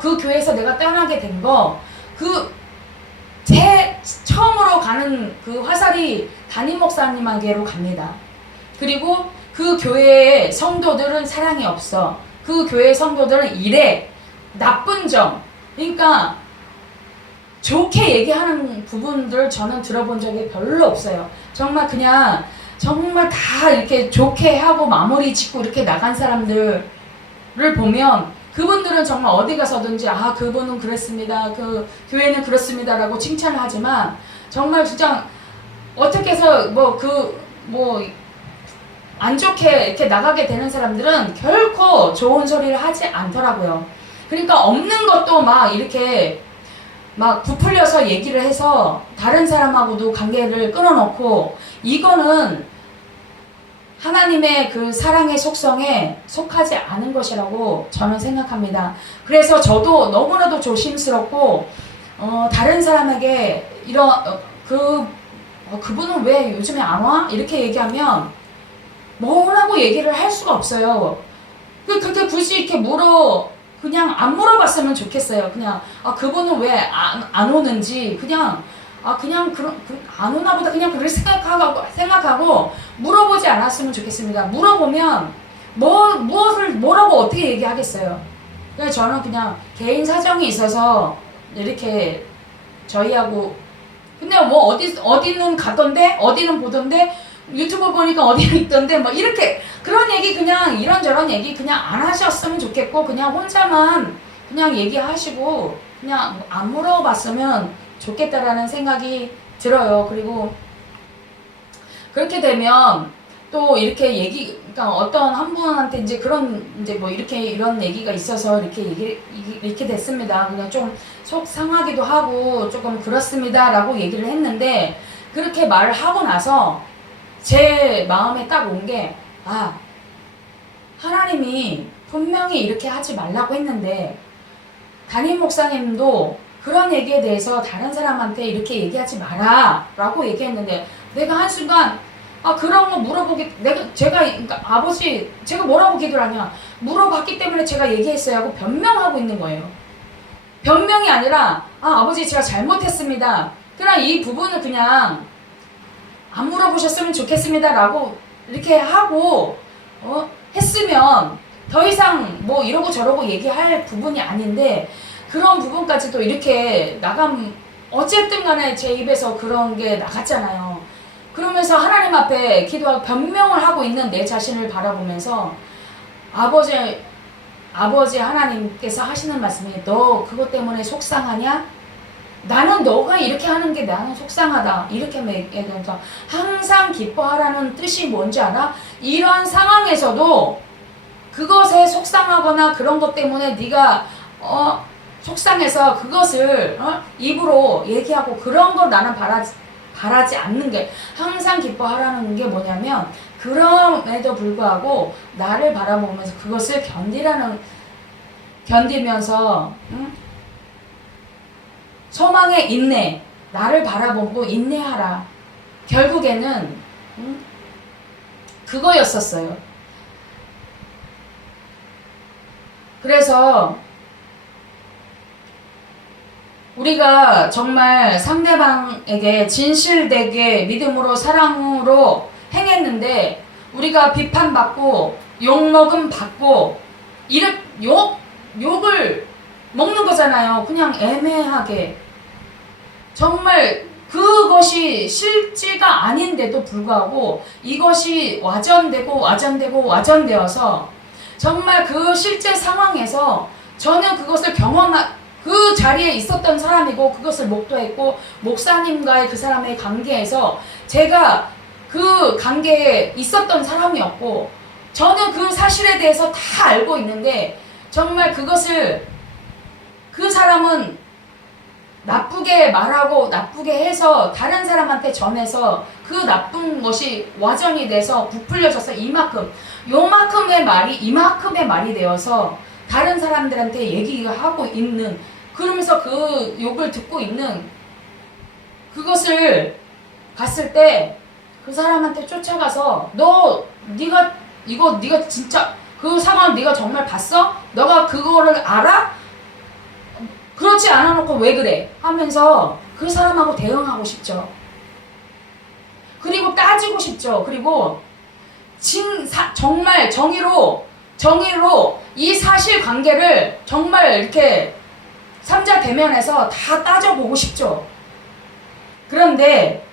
그 교회에서 내가 떠나게 된 거, 처음으로 가는 그 화살이 담임 목사님에게로 갑니다. 그리고 그 교회의 성도들은 사랑이 없어. 그 교회의 성도들은 이래. 나쁜 점. 그러니까 좋게 얘기하는 부분들 저는 들어본 적이 별로 없어요. 정말 그냥 정말 다 이렇게 좋게 하고 마무리 짓고 이렇게 나간 사람들을 보면 그분들은 정말 어디 가서든지 아 그분은 그랬습니다. 그 교회는 그렇습니다라고 칭찬을 하지만 정말 진짜 어떻게 해서 안 좋게 이렇게 나가게 되는 사람들은 결코 좋은 소리를 하지 않더라고요. 그러니까 없는 것도 막 이렇게 막 부풀려서 얘기를 해서 다른 사람하고도 관계를 끊어놓고 이거는 하나님의 그 사랑의 속성에 속하지 않은 것이라고 저는 생각합니다. 그래서 저도 너무나도 조심스럽고 다른 사람에게 그분은 왜 요즘에 안 와? 이렇게 얘기하면 뭐라고 얘기를 할 수가 없어요. 그렇게 굳이 이렇게 그냥 안 물어봤으면 좋겠어요. 그냥 그분은 왜 안 오는지 그냥 안 오나 보다 그냥 그렇게 생각하고 물어보지 않았으면 좋겠습니다. 물어보면 뭐라고 어떻게 얘기하겠어요. 그래서 저는 그냥 개인 사정이 있어서 이렇게 저희하고 근데 뭐 어디는 가던데 어디는 보던데 유튜브 보니까 어디는 있던데 뭐 이렇게 그런 얘기 그냥 이런저런 얘기 그냥 안 하셨으면 좋겠고 그냥 혼자만 그냥 얘기하시고 그냥 안 물어봤으면 좋겠다라는 생각이 들어요. 그리고 그렇게 되면 또 이렇게 그러니까 어떤 한 분한테 이제 뭐 이런 얘기가 있어서 이렇게 됐습니다. 그냥 좀 속 상하기도 하고 조금 그렇습니다라고 얘기를 했는데 그렇게 말을 하고 나서 제 마음에 딱 온 게 하나님이 분명히 이렇게 하지 말라고 했는데 담임 목사님도 그런 얘기에 대해서 다른 사람한테 이렇게 얘기하지 마라 라고 얘기했는데 내가 한순간 그런 거 그러니까 아버지 제가 뭐라고 기도를 하냐 물어봤기 때문에 제가 얘기했어요 하고 변명하고 있는 거예요. 변명이 아니라 아버지 제가 잘못했습니다. 그냥 이 부분을 그냥 안 물어보셨으면 좋겠습니다 라고 이렇게 하고 했으면 더 이상 뭐 이러고 저러고 얘기할 부분이 아닌데 그런 부분까지도 이렇게 어쨌든 간에 제 입에서 그런 게 나갔잖아요. 그러면서 하나님 앞에 기도하고 변명을 하고 있는 내 자신을 바라보면서 아버지 하나님께서 하시는 말씀이 너 그것 때문에 속상하냐? 나는 너가 이렇게 하는 게 나는 속상하다. 이렇게 얘기하면서 항상 기뻐하라는 뜻이 뭔지 알아? 이런 상황에서도 그것에 속상하거나 그런 것 때문에 네가 속상해서 그것을 입으로 얘기하고 그런 걸 나는 바라지 않는 게 항상 기뻐하라는 게 뭐냐면 그럼에도 불구하고 나를 바라보면서 그것을 견디면서 소망의 인내 나를 바라보고 인내하라. 결국에는 그거였었어요. 그래서 우리가 정말 상대방에게 진실되게 믿음으로 사랑으로 행했는데 우리가 비판받고 욕먹음 받고 욕을 먹는 거잖아요. 그냥 애매하게 정말 그것이 실제가 아닌데도 불구하고 이것이 와전되어서 정말 그 실제 상황에서 저는 그것을 그 자리에 있었던 사람이고 그것을 목도했고 목사님과의 그 사람의 관계에서 제가 그 관계에 있었던 사람이었고 저는 그 사실에 대해서 다 알고 있는데 정말 그것을 그 사람은 나쁘게 말하고 나쁘게 해서 다른 사람한테 전해서 그 나쁜 것이 와전이 돼서 부풀려져서 요만큼의 말이 되어서 다른 사람들한테 얘기하고 있는 그러면서 그 욕을 듣고 있는 그것을 봤을 때 그 사람한테 쫓아가서 네가 진짜 그 상황 네가 정말 봤어? 너가 그거를 알아? 그렇지 않아놓고 왜 그래? 하면서 그 사람하고 대응하고 싶죠. 그리고 따지고 싶죠. 그리고 정말 정의로 이 사실관계를 정말 이렇게 삼자 대면에서 다 따져보고 싶죠. 그런데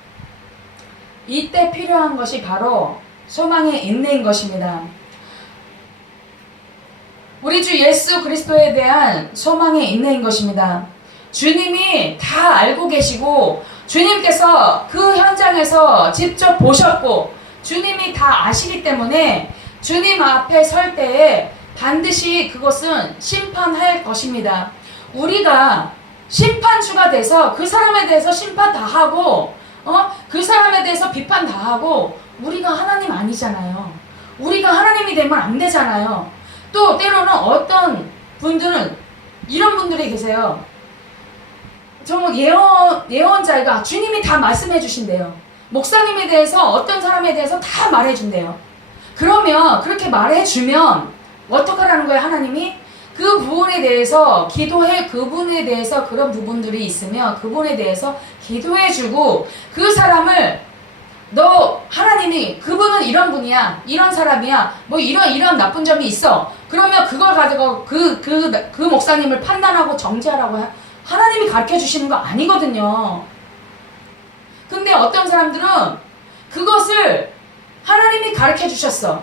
이때 필요한 것이 바로 소망의 인내인 것입니다. 우리 주 예수 그리스도에 대한 소망의 인내인 것입니다. 주님이 다 알고 계시고 주님께서 그 현장에서 직접 보셨고 주님이 다 아시기 때문에 주님 앞에 설 때에 반드시 그것은 심판할 것입니다. 우리가 심판주가 돼서 그 사람에 대해서 심판 다 하고 그 사람에 대해서 비판 다 하고 우리가 하나님 아니잖아요. 우리가 하나님이 되면 안 되잖아요. 또 때로는 어떤 분들은 이런 분들이 계세요. 정말 예언자가 주님이 다 말씀해 주신대요. 목사님에 대해서 어떤 사람에 대해서 다 말해 준대요. 그러면 그렇게 말해 주면 어떡하라는 거예요, 하나님이? 그 부분에 대해서 기도해, 그분에 대해서 그런 부분들이 있으면 그분에 대해서 기도해 주고 그 사람을 너 하나님이 그분은 이런 분이야, 이런 사람이야, 뭐 이런 나쁜 점이 있어. 그러면 그걸 가지고 그 목사님을 판단하고 정죄하라고 하나님이 가르쳐 주시는 거 아니거든요. 근데 어떤 사람들은 그것을 하나님이 가르쳐 주셨어.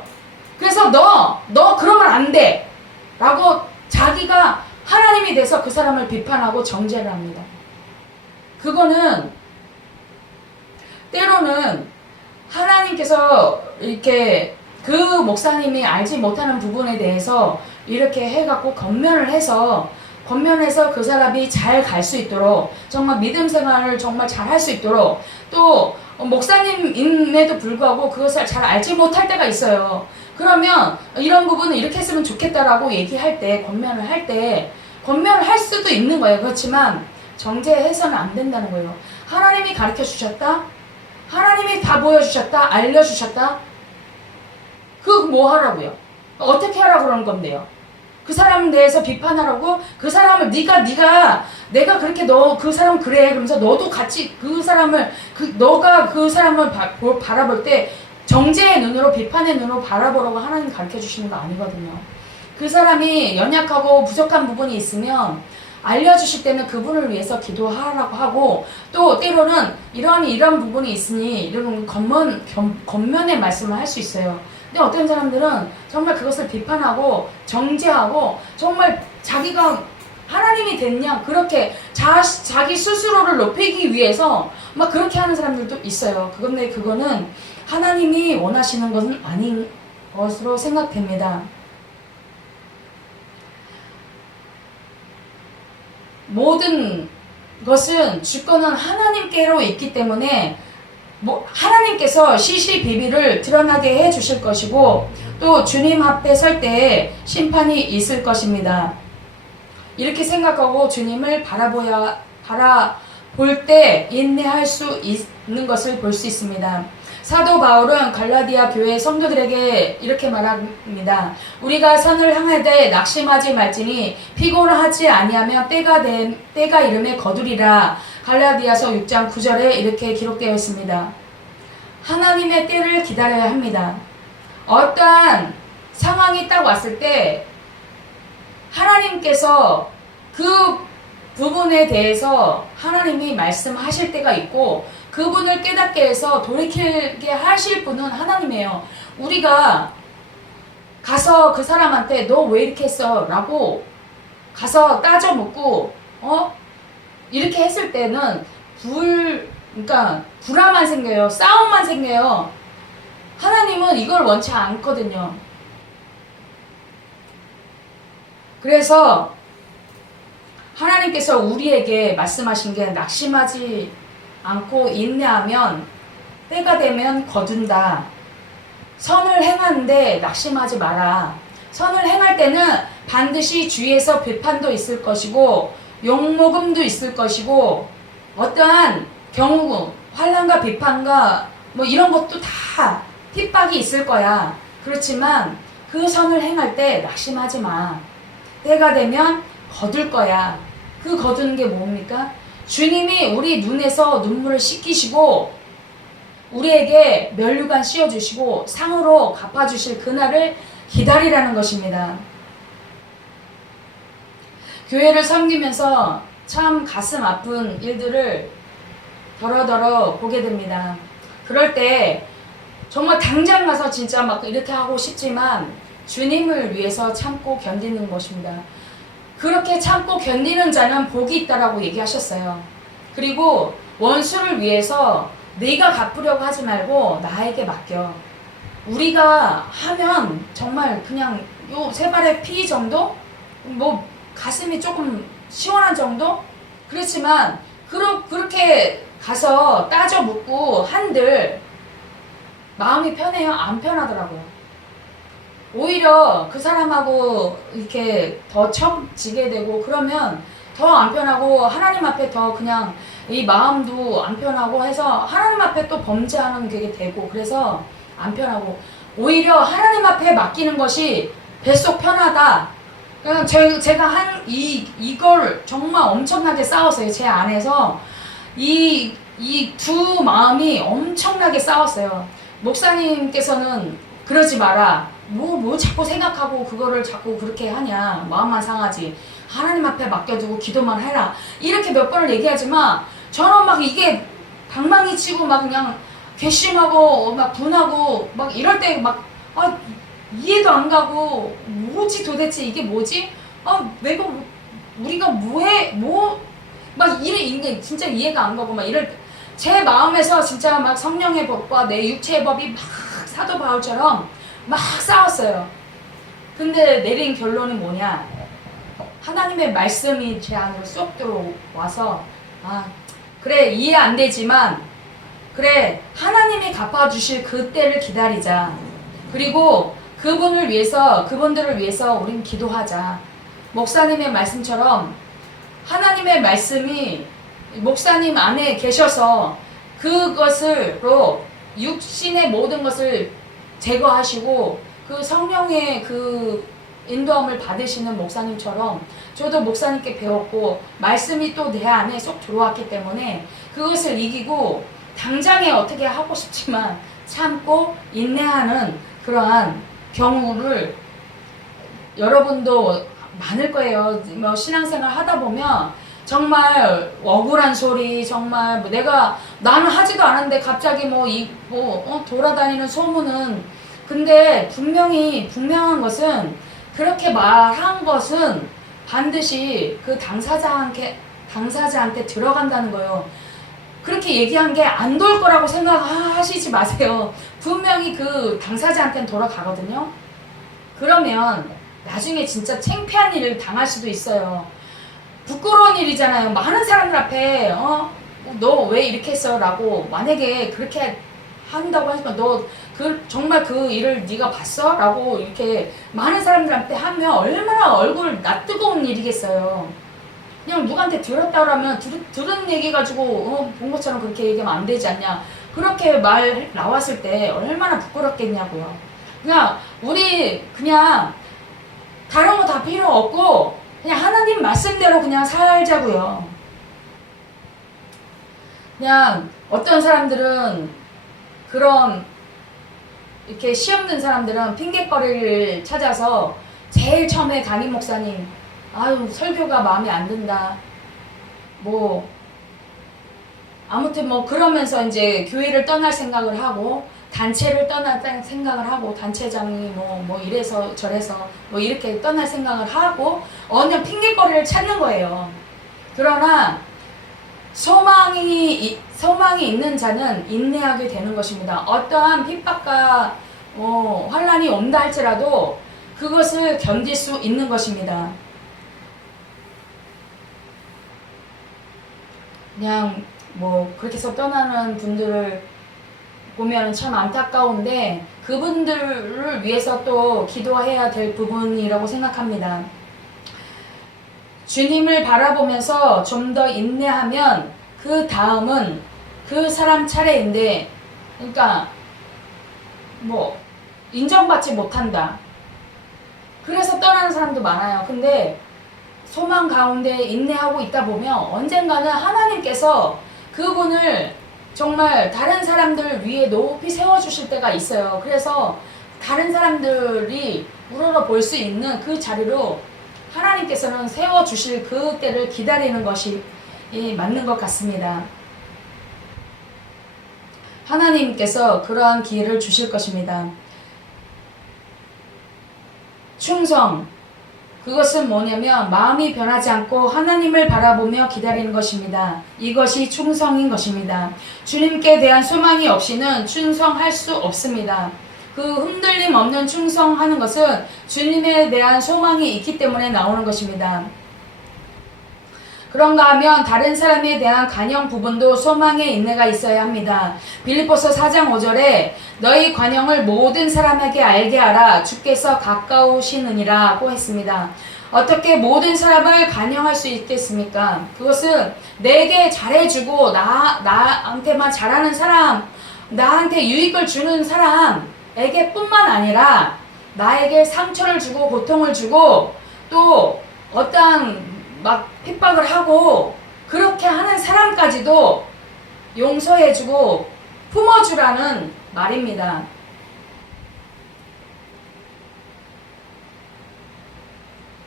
그래서 너 그러면 안 돼. 라고 자기가 하나님이 돼서 그 사람을 비판하고 정죄를 합니다. 그거는 때로는 하나님께서 이렇게 그 목사님이 알지 못하는 부분에 대해서 이렇게 해갖고 권면해서 그 사람이 잘 갈 수 있도록 정말 믿음 생활을 정말 잘 할 수 있도록 또 목사님임에도 불구하고 그것을 잘 알지 못할 때가 있어요. 그러면 이런 부분은 이렇게 했으면 좋겠다라고 얘기할 때 권면을 할 수도 있는 거예요. 그렇지만 정죄해서는 안 된다는 거예요. 하나님이 가르쳐 주셨다. 하나님이 다 보여주셨다. 알려주셨다. 그거 뭐 하라고요? 어떻게 하라고 그러는 건데요? 그 사람에 대해서 비판하라고? 그 사람을 내가 그렇게 그 사람 그래 그러면서 너도 같이 그 사람을 너가 그 사람을 바라볼 때 정죄의 눈으로 비판의 눈으로 바라보라고 하나님 가르쳐 주시는 거 아니거든요. 그 사람이 연약하고 부족한 부분이 있으면 알려주실 때는 그분을 위해서 기도하라고 하고 또 때로는 이런 부분이 있으니 이런 겉면의 말씀을 할 수 있어요. 근데 어떤 사람들은 정말 그것을 비판하고 정죄하고 정말 자기가 하나님이 됐냐 그렇게 자기 스스로를 높이기 위해서 막 그렇게 하는 사람들도 있어요. 그런데 그거는 하나님이 원하시는 것은 아닌 것으로 생각됩니다. 모든 것은 주권은 하나님께로 있기 때문에 하나님께서 시시비비를 드러나게 해 주실 것이고 또 주님 앞에 설 때에 심판이 있을 것입니다. 이렇게 생각하고 주님을 바라볼 때 인내할 수 있는 것을 볼 수 있습니다. 사도 바울은 갈라디아 교회 성도들에게 이렇게 말합니다. 우리가 선을 향하되 낙심하지 말지니 피곤하지 아니하며 때가 이름에 거두리라. 갈라디아서 6장 9절에 이렇게 기록되어 있습니다. 하나님의 때를 기다려야 합니다. 어떠한 상황이 딱 왔을 때 하나님께서 그 부분에 대해서 하나님이 말씀하실 때가 있고 그분을 깨닫게 해서 돌이키게 하실 분은 하나님이에요. 우리가 가서 그 사람한테 너 왜 이렇게 했어? 라고 가서 따져 묻고 이렇게 했을 때는 그러니까 불화만 생겨요. 싸움만 생겨요. 하나님은 이걸 원치 않거든요. 그래서 하나님께서 우리에게 말씀하신 게 낙심하지 않고 인내하면 때가 되면 거둔다. 선을 행하는데 낙심하지 마라. 선을 행할 때는 반드시 주위에서 비판도 있을 것이고 욕먹음도 있을 것이고 어떠한 경우 환난과 비판과 뭐 이런 것도 다 핍박이 있을 거야. 그렇지만 그 선을 행할 때 낙심하지 마. 때가 되면 거둘 거야. 그 거두는 게 뭡니까? 주님이 우리 눈에서 눈물을 씻기시고 우리에게 면류관 씌워주시고 상으로 갚아주실 그날을 기다리라는 것입니다. 교회를 섬기면서 참 가슴 아픈 일들을 더러더러 보게 됩니다. 그럴 때 정말 당장 가서 진짜 막 이렇게 하고 싶지만 주님을 위해서 참고 견디는 것입니다. 그렇게 참고 견디는 자는 복이 있다라고 얘기하셨어요. 그리고 원수를 위해서 네가 갚으려고 하지 말고 나에게 맡겨. 우리가 하면 정말 그냥 요 세 발의 피 정도? 뭐 가슴이 조금 시원한 정도? 그렇지만 그렇게 가서 따져 묻고 한들 마음이 편해요? 안 편하더라고요. 오히려 그 사람하고 이렇게 더 처지게 되고 그러면 더 안 편하고 하나님 앞에 더 그냥 이 마음도 안 편하고 해서 하나님 앞에 또 범죄하는 게 되고 그래서 안 편하고 오히려 하나님 앞에 맡기는 것이 뱃속 편하다. 그러니까 제가 이걸 정말 엄청나게 싸웠어요. 제 안에서 이 두 마음이 엄청나게 싸웠어요. 목사님께서는 그러지 마라. 뭐 자꾸 생각하고 그거를 자꾸 그렇게 하냐. 마음만 상하지. 하나님 앞에 맡겨두고 기도만 해라. 이렇게 몇 번을 얘기하지만 저는 막 이게 방망이 치고 막 그냥 괘씸하고 막 분하고 막 이럴 때 막 이해도 안 가고 뭐지 도대체 이게 뭐지? 내가 우리가 뭐해 막 이게 진짜 이해가 안 가고 막 이럴 제 마음에서 진짜 막 성령의 법과 내 육체의 법이 막 사도 바울처럼 막 싸웠어요. 근데 내린 결론은 뭐냐? 하나님의 말씀이 제 안으로 쏙 들어와서 그래 이해 안 되지만 그래 하나님이 갚아주실 그때를 기다리자. 그리고 그분들을 위해서 우린 기도하자. 목사님의 말씀처럼 하나님의 말씀이 목사님 안에 계셔서 그것으로 육신의 모든 것을 제거하시고 그 성령의 그 인도함을 받으시는 목사님처럼 저도 목사님께 배웠고 말씀이 또 내 안에 쏙 들어왔기 때문에 그것을 이기고 당장에 어떻게 하고 싶지만 참고 인내하는 그러한 경우를 여러분도 많을 거예요. 뭐 신앙생활 하다 보면 정말 억울한 소리, 정말 나는 하지도 않았는데 갑자기 돌아다니는 소문은 근데 분명한 것은 그렇게 말한 것은 반드시 그 당사자한테 들어간다는 거예요. 그렇게 얘기한 게 안 돌 거라고 생각하시지 마세요. 분명히 그 당사자한테는 돌아가거든요. 그러면 나중에 진짜 창피한 일을 당할 수도 있어요. 부끄러운 일이잖아요. 많은 사람들 앞에 너 왜 이렇게 했어? 라고 만약에 그렇게 한다고 하지만 너 정말 그 일을 네가 봤어? 라고 이렇게 많은 사람들한테 하면 얼마나 얼굴 낯뜨거운 일이겠어요. 그냥 누구한테 들었다 그러면 들은 얘기 가지고 본 것처럼 그렇게 얘기하면 안 되지 않냐. 그렇게 말 나왔을 때 얼마나 부끄럽겠냐고요. 그냥 우리 그냥 다른 거 다 필요 없고 그냥 하나님 말씀대로 그냥 살자고요. 그냥 어떤 사람들은 그런 이렇게 시험든 사람들은 핑계거리를 찾아서 제일 처음에 담임 목사님 설교가 마음에 안 든다. 아무튼 그러면서 이제 교회를 떠날 생각을 하고 단체를 떠날 생각을 하고 단체장이 이래서 저래서 이렇게 떠날 생각을 하고 어느 핑계거리를 찾는 거예요. 그러나 소망이 있는 자는 인내하게 되는 것입니다. 어떠한 핍박과 환난이 온다 할지라도 그것을 견딜 수 있는 것입니다. 그냥 그렇게 해서 떠나는 분들을 보면 참 안타까운데 그분들을 위해서 또 기도해야 될 부분이라고 생각합니다. 주님을 바라보면서 좀 더 인내하면 그 다음은 그 사람 차례인데 그러니까 인정받지 못한다. 그래서 떠나는 사람도 많아요. 근데 소망 가운데 인내하고 있다 보면 언젠가는 하나님께서 그분을 정말 다른 사람들 위에 높이 세워주실 때가 있어요. 그래서 다른 사람들이 우러러 볼 수 있는 그 자리로 하나님께서는 세워주실 그 때를 기다리는 것이 맞는 것 같습니다. 하나님께서 그러한 기회를 주실 것입니다. 충성, 그것은 뭐냐면 마음이 변하지 않고 하나님을 바라보며 기다리는 것입니다. 이것이 충성인 것입니다. 주님께 대한 소망이 없이는 충성할 수 없습니다. 그 흔들림 없는 충성하는 것은 주님에 대한 소망이 있기 때문에 나오는 것입니다. 그런가 하면 다른 사람에 대한 관용 부분도 소망의 인내가 있어야 합니다. 빌립보서 4장 5절에 너희 관용을 모든 사람에게 알게 하라 주께서 가까우시느니라고 했습니다. 어떻게 모든 사람을 관용할 수 있겠습니까? 그것은 내게 잘해주고 나한테만 잘하는 사람, 나한테 유익을 주는 사람에게 뿐만 아니라 나에게 상처를 주고 고통을 주고 또 어떠한 막 핍박을 하고 그렇게 하는 사람까지도 용서해주고 품어주라는 말입니다.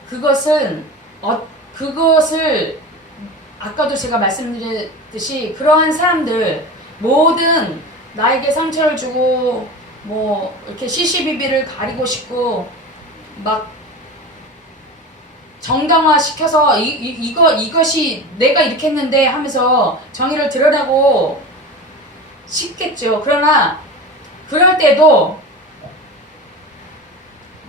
그것을 아까도 제가 말씀드렸듯이 그러한 사람들 모든 나에게 상처를 주고 뭐 이렇게 시시비비를 가리고 싶고 막 정당화 시켜서 이것이 내가 이렇게 했는데 하면서 정의를 드러내고 싶겠죠. 그러나 그럴 때도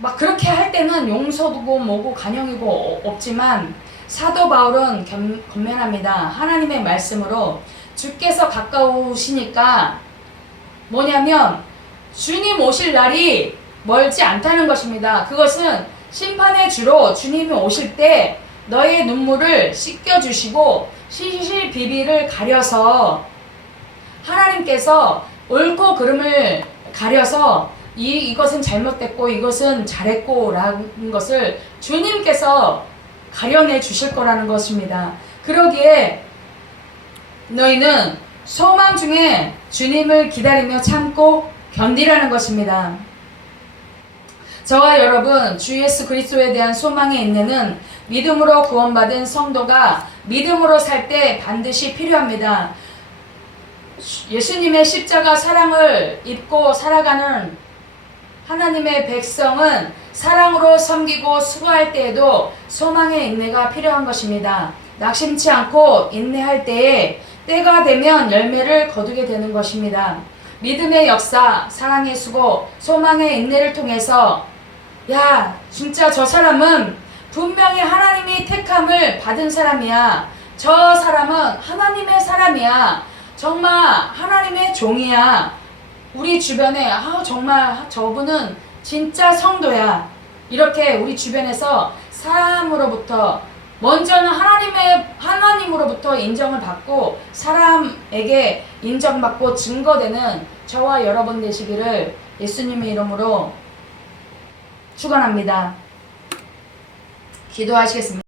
막 그렇게 할 때는 용서고 뭐고 관용이고 없지만 사도 바울은 권면합니다. 하나님의 말씀으로 주께서 가까우시니까 뭐냐면 주님 오실 날이 멀지 않다는 것입니다. 그것은 심판의 주로 주님이 오실 때 너의 눈물을 씻겨주시고 시시비비를 가려서 하나님께서 옳고 그름을 가려서 이것은 잘못됐고 이것은 잘했고 라는 것을 주님께서 가려내 주실 거라는 것입니다. 그러기에 너희는 소망 중에 주님을 기다리며 참고 견디라는 것입니다. 저와 여러분 주 예수 그리스도에 대한 소망의 인내는 믿음으로 구원받은 성도가 믿음으로 살 때 반드시 필요합니다. 예수님의 십자가 사랑을 입고 살아가는 하나님의 백성은 사랑으로 섬기고 수고할 때에도 소망의 인내가 필요한 것입니다. 낙심치 않고 인내할 때에 때가 되면 열매를 거두게 되는 것입니다. 믿음의 역사, 사랑의 수고, 소망의 인내를 통해서 야, 진짜 저 사람은 분명히 하나님이 택함을 받은 사람이야. 저 사람은 하나님의 사람이야. 정말 하나님의 종이야. 우리 주변에 정말 저분은 진짜 성도야. 이렇게 우리 주변에서 사람으로부터 먼저는 하나님으로부터 인정을 받고 사람에게 인정받고 증거되는 저와 여러분 되시기를 예수님의 이름으로 축원합니다. 기도하시겠습니다.